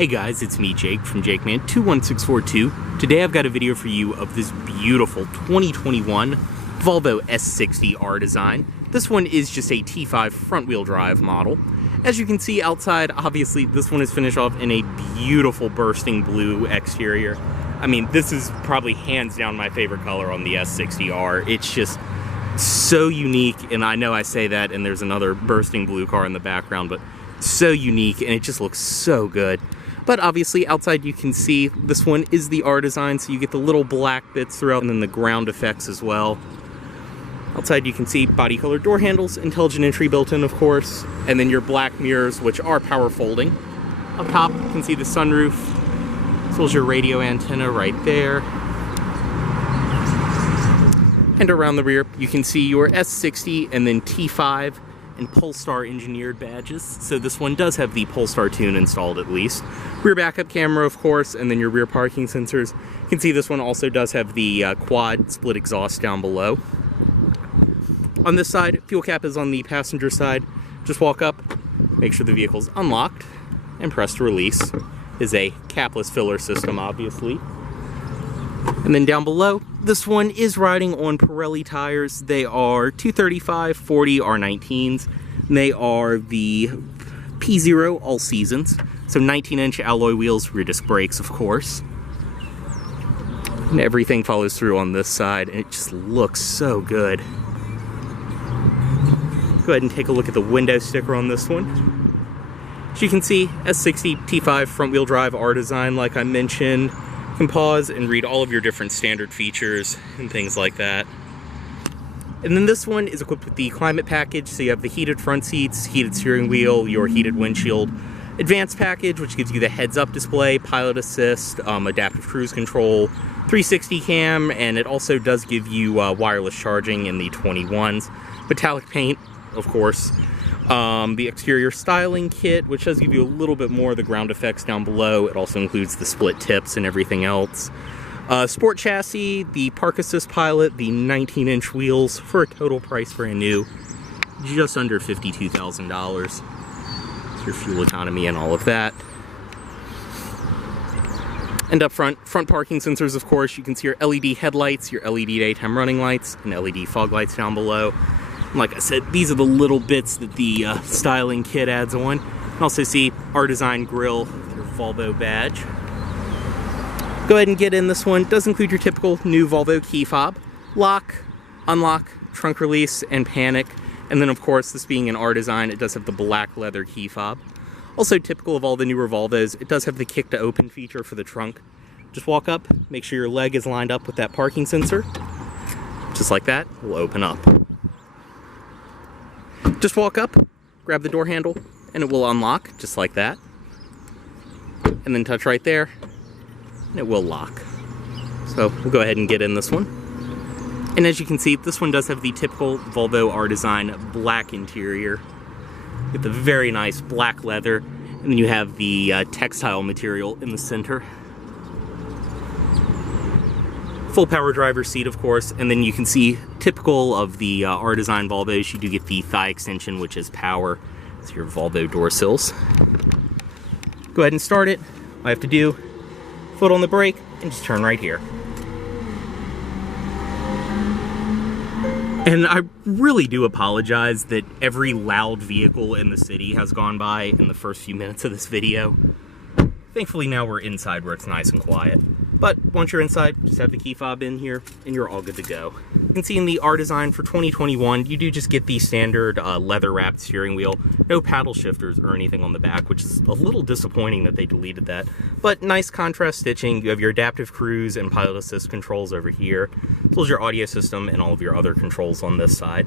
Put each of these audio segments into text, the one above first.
Hey guys, it's me Jake from JakeMan21642. Today I've got a video for you of this beautiful 2021 Volvo S60 R design. This one is just a T5 front wheel drive model. As you can see outside, obviously this one is finished off in a beautiful bursting blue exterior. I mean, this is probably hands down my favorite color on the S60R. It's just so unique, and I know I say that and there's another bursting blue car in the background, but so unique and it just looks so good. But obviously outside you can see this one is the R design, so you get the little black bits throughout and then the ground effects as well. Outside you can see body color door handles, intelligent entry built in of course, and then your black mirrors which are power folding. Up top you can see the sunroof, as well as your radio antenna right there. And around the rear you can see your S60 and then T5 and Polestar engineered badges. So this one does have the Polestar tune installed at least. Rear backup camera of course, and then your rear parking sensors. You can see this one also does have the quad split exhaust down below. On this side, fuel cap is on the passenger side. Just walk up, make sure the vehicle's unlocked, and press to release. Is a capless filler system obviously. And then down below, this one is riding on Pirelli tires. They are 235/40 R19s. And they are the P0 all seasons. So 19-inch alloy wheels, rear disc brakes, of course. And everything follows through on this side, and it just looks so good. Go ahead and take a look at the window sticker on this one. As you can see, S60 T5 front wheel drive R design, like I mentioned. You can pause and read all of your different standard features and things like that. And then this one is equipped with the climate package, so you have the heated front seats, heated steering wheel, your heated windshield, advanced package which gives you the heads-up display, pilot assist, adaptive cruise control, 360 cam, and it also does give you wireless charging in the 21s. Metallic paint, of course. The exterior styling kit, which does give you a little bit more of the ground effects down below. It also includes the split tips and everything else. Sport chassis, the park assist pilot, the 19-inch wheels for a total price brand new, just under $52,000. Your fuel economy and all of that. And up front parking sensors, of course. You can see your LED headlights, your LED daytime running lights, and LED fog lights down below. And like I said, these are the little bits that the styling kit adds on. You can also see our design grille, your Volvo badge. Go ahead and get in this one. It does include your typical new Volvo key fob, lock, unlock, trunk release, and panic. And then of course, this being an R design, it does have the black leather key fob. Also typical of all the newer Volvos, it does have the kick to open feature for the trunk. Just walk up, make sure your leg is lined up with that parking sensor. Just like that, it will open up. Just walk up, grab the door handle, and it will unlock, just like that. And then touch right there, and it will lock. So we'll go ahead and get in this one. And as you can see, this one does have the typical Volvo R design black interior with the very nice black leather, and then you have the textile material in the center. Full power driver's seat, of course, and then you can see, typical of the R design Volvos, you do get the thigh extension, which is power. It's your Volvo door sills. Go ahead and start it. All I have to do, foot on the brake, and just turn right here. And I really do apologize that every loud vehicle in the city has gone by in the first few minutes of this video. Thankfully now we're inside where it's nice and quiet. But once you're inside, just have the key fob in here and you're all good to go. You can see in the R design for 2021, you do just get the standard leather wrapped steering wheel. No paddle shifters or anything on the back, which is a little disappointing that they deleted that. But nice contrast stitching. You have your adaptive cruise and pilot assist controls over here, as well as your audio system and all of your other controls on this side.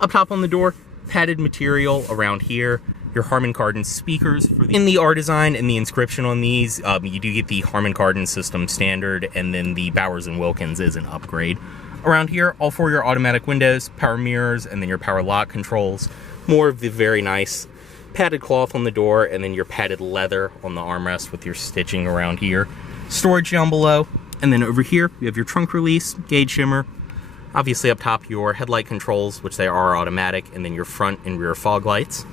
Up top on the door, padded material around here. Your Harman Kardon speakers in the R design, and the inscription on these, you do get the Harman Kardon system standard, and then the Bowers & Wilkins is an upgrade. Around here, all four of your automatic windows, power mirrors, and then your power lock controls. More of the very nice padded cloth on the door, and then your padded leather on the armrest with your stitching around here. Storage down below, and then over here, you have your trunk release, gauge shimmer. Obviously up top, your headlight controls, which they are automatic, and then your front and rear fog lights.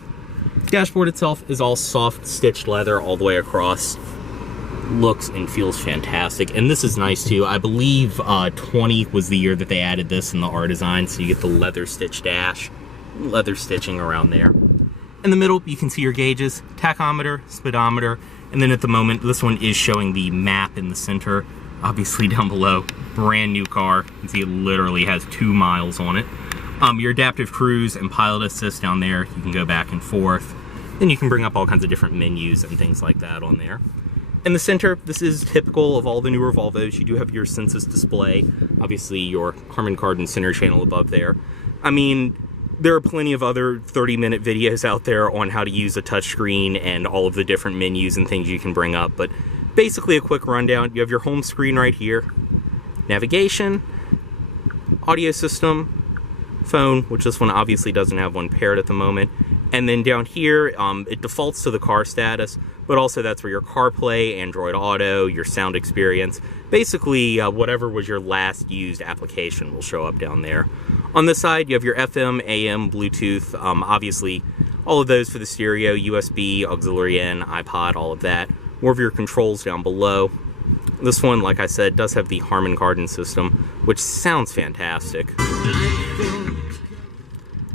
Dashboard itself is all soft stitched leather all the way across. Looks and feels fantastic, and this is nice too. I believe 20 was the year that they added this in the R design, so you get the leather stitch dash, leather stitching around there. In the middle, you can see your gauges, tachometer, speedometer, and then at the moment, this one is showing the map in the center. Obviously down below, brand new car. You can see it literally has 2 miles on it. Your adaptive cruise and pilot assist down there, you can go back and forth. Then you can bring up all kinds of different menus and things like that on there. In the center, this is typical of all the newer Volvos. You do have your census display, obviously your Harman Kardon center channel above there. I mean, there are plenty of other 30-minute videos out there on how to use a touchscreen and all of the different menus and things you can bring up, but basically a quick rundown. You have your home screen right here, navigation, audio system, phone, which this one obviously doesn't have one paired at the moment, and then down here, it defaults to the car status, but also that's where your CarPlay, Android Auto, your sound experience, basically whatever was your last used application will show up down there. On this side, you have your FM, AM, Bluetooth, obviously all of those for the stereo, USB, auxiliary in, iPod, all of that. More of your controls down below. This one, like I said, does have the Harman Kardon system, which sounds fantastic.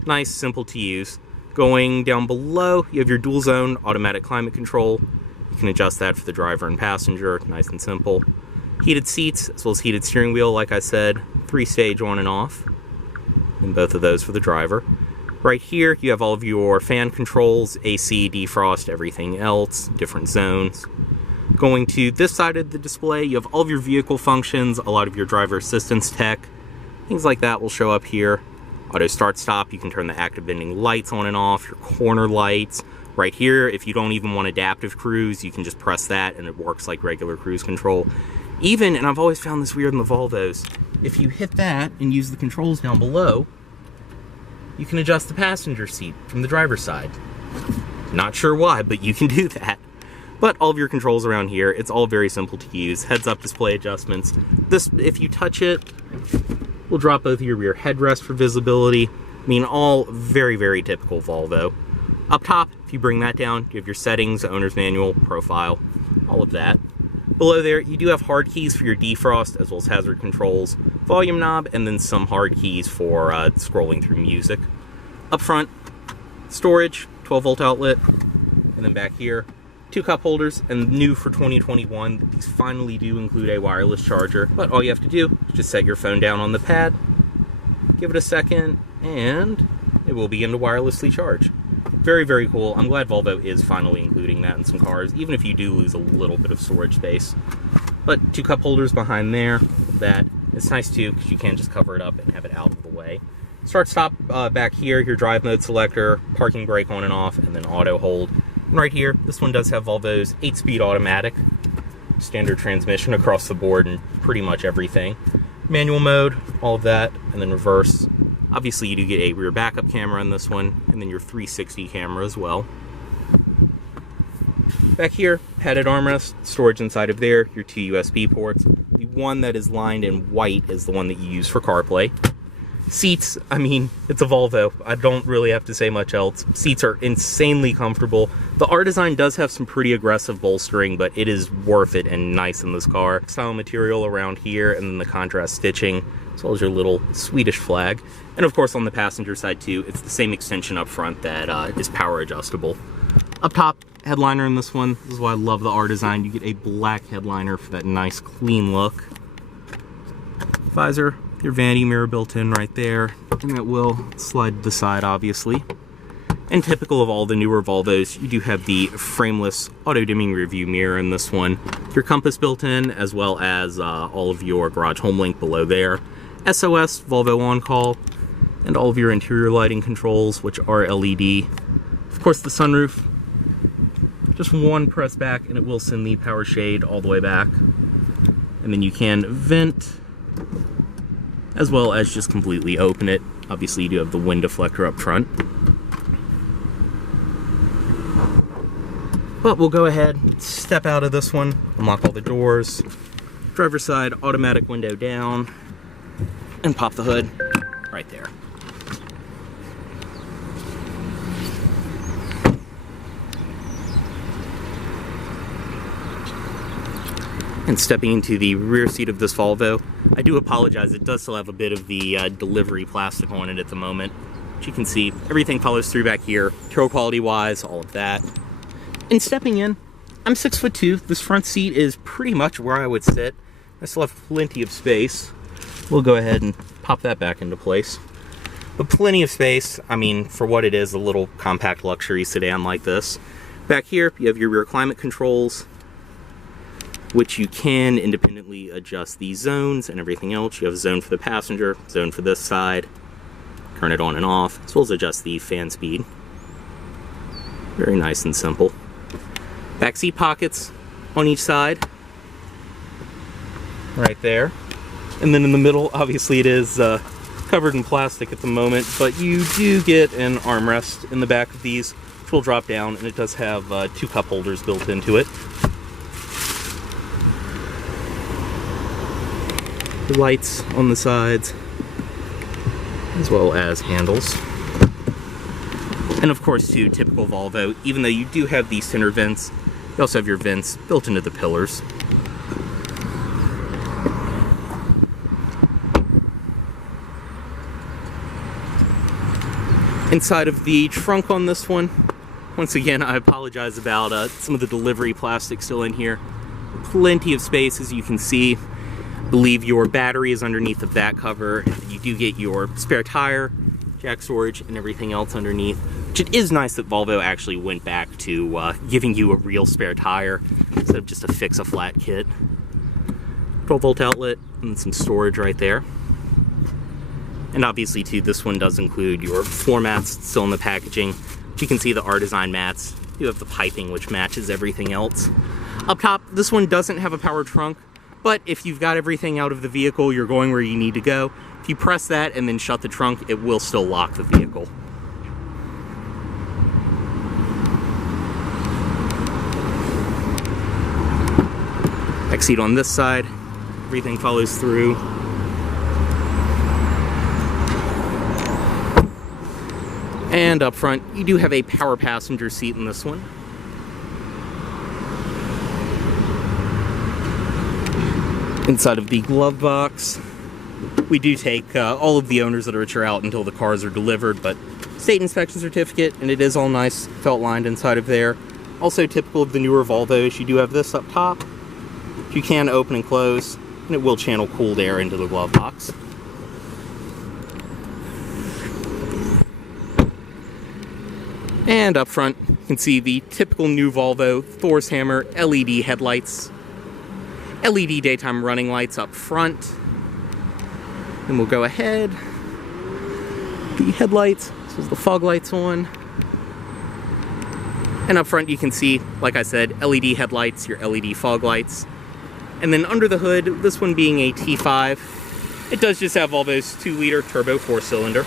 Nice, simple to use. Going down below, you have your dual zone automatic climate control. You can adjust that for the driver and passenger, nice and simple. Heated seats, as well as heated steering wheel, like I said, 3-stage on and off. And both of those for the driver. Right here, you have all of your fan controls, AC, defrost, everything else, different zones. Going to this side of the display, you have all of your vehicle functions, a lot of your driver assistance tech. Things like that will show up here. Auto start stop, you can turn the active bending lights on and off, your corner lights. Right here, if you don't even want adaptive cruise, you can just press that and it works like regular cruise control. Even, and I've always found this weird in the Volvos, if you hit that and use the controls down below, you can adjust the passenger seat from the driver's side. Not sure why, but you can do that. But all of your controls around here, it's all very simple to use. Heads-up display adjustments. This, if you touch it, will drop both of your rear headrest for visibility. I mean, all very, very typical Volvo. Up top, if you bring that down, you have your settings, owner's manual, profile, all of that. Below there, you do have hard keys for your defrost, as well as hazard controls, volume knob, and then some hard keys for scrolling through music. Up front, storage, 12-volt outlet, and then back here, 2 cup holders, and new for 2021, these finally do include a wireless charger. But all you have to do is just set your phone down on the pad, give it a second, and it will begin to wirelessly charge. Very, very cool. I'm glad Volvo is finally including that in some cars, even if you do lose a little bit of storage space. But 2 cup holders behind there, that it's nice too, because you can just cover it up and have it out of the way. Start stop back here, your drive mode selector, parking brake on and off, and then auto hold. And right here, this one does have Volvo's 8-speed automatic, standard transmission across the board and pretty much everything. Manual mode, all of that, and then reverse. Obviously, you do get a rear backup camera in this one, and then your 360 camera as well. Back here, padded armrest, storage inside of there, your 2 USB ports. The one that is lined in white is the one that you use for CarPlay. Seats, I mean, it's a Volvo. I don't really have to say much else. Seats are insanely comfortable. The R design does have some pretty aggressive bolstering, but it is worth it and nice in this car. Style material around here, and then the contrast stitching, as well as your little Swedish flag. And of course on the passenger side too, it's the same extension up front that is power adjustable. Up top, headliner in this one. This is why I love the R design. You get a black headliner for that nice clean look. Visor, your vanity mirror built in right there, and that will slide to the side obviously. And typical of all the newer Volvos, you do have the frameless auto-dimming rearview mirror in this one. Your compass built in, as well as all of your garage home link below there. SOS, Volvo On Call, and all of your interior lighting controls, which are LED. Of course, the sunroof. Just one press back, and it will send the power shade all the way back. And then you can vent, as well as just completely open it. Obviously, you do have the wind deflector up front. But we'll go ahead, step out of this one, unlock all the doors, driver's side, automatic window down, and pop the hood right there. And stepping into the rear seat of this Volvo, I do apologize, it does still have a bit of the delivery plastic on it at the moment. But you can see everything follows through back here, material quality wise, all of that. And stepping in, I'm 6'2". This front seat is pretty much where I would sit. I still have plenty of space. We'll go ahead and pop that back into place. But plenty of space, I mean, for what it is, a little compact luxury sedan like this. Back here, you have your rear climate controls, which you can independently adjust these zones and everything else. You have a zone for the passenger, zone for this side, turn it on and off, as well as adjust the fan speed. Very nice and simple. Back seat pockets on each side, right there. And then in the middle, obviously it is covered in plastic at the moment, but you do get an armrest in the back of these, which will drop down, and it does have 2 cup holders built into it. The lights on the sides, as well as handles. And of course, too, typical Volvo, even though you do have these center vents, you also have your vents built into the pillars. Inside of the trunk on this one, once again, I apologize about some of the delivery plastic still in here. Plenty of space, as you can see. I believe your battery is underneath of that cover. You do get your spare tire, jack storage, and everything else underneath. Which it is nice that Volvo actually went back to giving you a real spare tire instead of just a fix-a-flat kit. 12-volt outlet and some storage right there. And obviously, too, this one does include your floor mats still in the packaging. But you can see the R-Design mats. You have the piping, which matches everything else. Up top, this one doesn't have a power trunk, but if you've got everything out of the vehicle, you're going where you need to go. If you press that and then shut the trunk, it will still lock the vehicle. Back seat on this side, everything follows through. And up front, you do have a power passenger seat in this one. Inside of the glove box, we do take all of the owners that are out until the cars are delivered, but state inspection certificate, and it is all nice felt lined inside of there. Also typical of the newer Volvos, you do have this up top. You can open and close, and it will channel cooled air into the glove box. And up front, you can see the typical new Volvo Thor's Hammer LED headlights. LED daytime running lights up front. And we'll go ahead. The headlights, this is the fog lights on. And up front you can see, like I said, LED headlights, your LED fog lights. And then under the hood, this one being a T5, it does just have Volvo's 2-liter turbo 4-cylinder.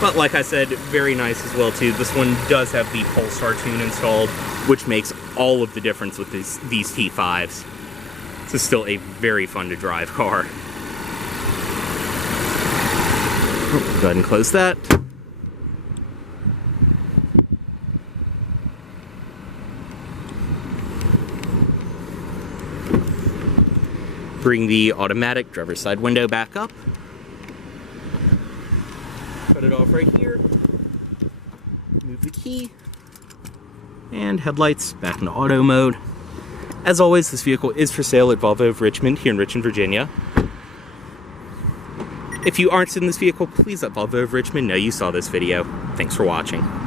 But like I said, very nice as well too. This one does have the Polestar tune installed, which makes all of the difference with these T5s. This is still a very fun to drive car. Go ahead and close that. Bring the automatic driver's side window back up. Cut it off right here. Move the key. And headlights back into auto mode. As always, this vehicle is for sale at Volvo of Richmond here in Richmond, Virginia. If you aren't in this vehicle, please let Volvo of Richmond know you saw this video. Thanks for watching.